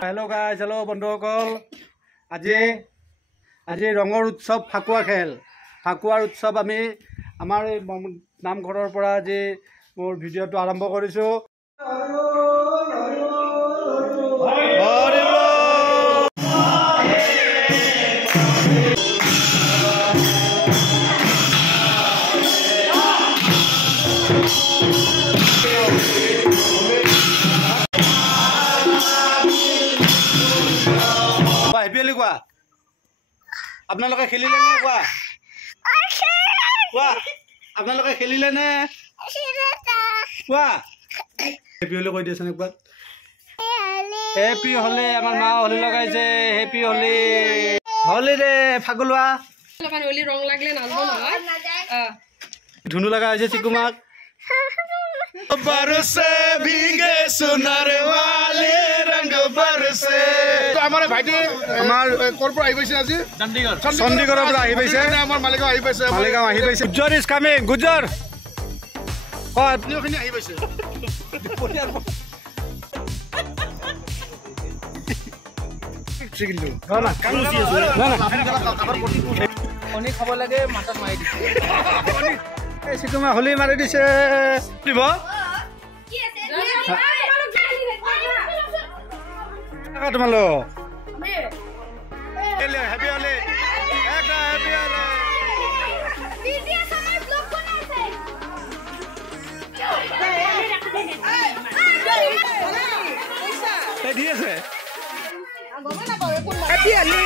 hello guys hello बंधुসকল আজি ৰঙৰ উৎসৱ ফাকুৱা খেল ফাকুৱাৰ উৎসৱ আমি আমাৰ নামঘৰৰ পৰা আজি মোৰ ভিডিঅ'টো আৰম্ভ কৰিছোঁ হেপিলি কোৱা আপোনালোকে খেলিলে নে কোৱা কোৱা আপোনালোকে খেলিলে নে কোৱা হেপিলি কৈ দিছেন একবাৰ হেপি হলি আমাৰ মা হলি লগাইছে হেপি হলি হলি রে ফাগুলুয়া লগান হলি রং লাগলে নাচবো নহয় ধুনু লাগা হইছে চিকুমাক बरसे भीगे सुनर वाले रंग बरसे तो हमारे भाईटी हमार कोरपुर आइ গৈছে আজি चंडीगढ़ পৰা আহি পাইছে আমাৰ মালিগাঁও আহি পাইছে গুজ্জৰ ইজ কামিং গুজ্জৰ আপনিওখিনি আহি পাইছে কণী খাব লাগে মাছত মাৰি দিছে চিকুমা হলি মাৰি দিছে দিব তোমালো হেপি হলি একটা হেপি হলি বিটিএস আমাৰ ব্লগ বানাইছে এই দি আছে হেপি হলি